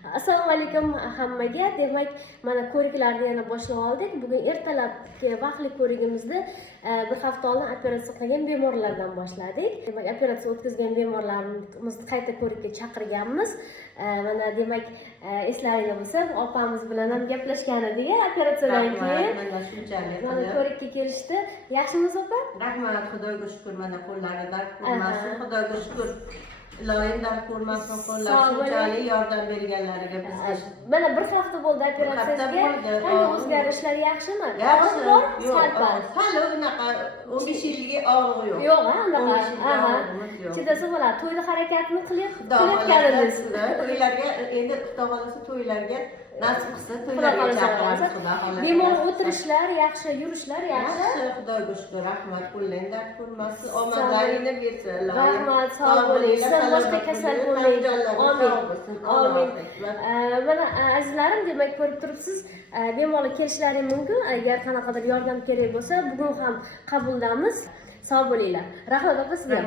Assalomu alaykum hammaga. Demak, mana ko'riklarni yana boshlab oldik. Bugun ertalabki vaqtli ko'rigimizni bir hafta oldin operatsiya qilgan bemorlardan boshladik. Demak, operatsiya o'tkazgan bemorlarimizni qayta ko'rikka chaqirganmiz. Mana demak, eslaringizda bo'lsa, opamiz bilan ham gaplashgan edik operatsiyadan keyin. Mana shunchalik. Mana ko'rikka kelishdi. Yaxshimisiz opa? Rahmat, Xudoga shukr. Mana qo'llari dard ko'rmasin. Xudoga shukr. Iloyim dard ko'rmasin, qo'llar shunchalik yordam berganlariga bizga. Mana bir hafta bo'ldi operatsiyaga. Qanday o'zgarishlar yaxshimi? Yaxshi. Yo'q. Hali unaqa 15 yillik og'riq yo'q. Yo'q, unaqa. Chidasa bo'ladi. To'yda harakatni qilayotganingiz. To'ylarga endi Xudo xolasa to'ylarga nasib qilsa to'ylarga chaqiramiz Xudo xolasa. Bemalol o'tirishlar yaxshi, yurishlar yaxshi. Xudoga shukr, rahmat. Qo'llaring dard ko'rmasin. Omadlaringni bersin. Rahmat, sog' bo'ling. Siz boshqa kasal bo'lmang. Amin. Mana azizlarim, demak ko'rib turibsiz, bemalol kelishlari mumkin. Agar qanaqadir yordam kerak bo'lsa, bugun ham qabuldamiz. Sog' bo'linglar. Rahmat opa sizga.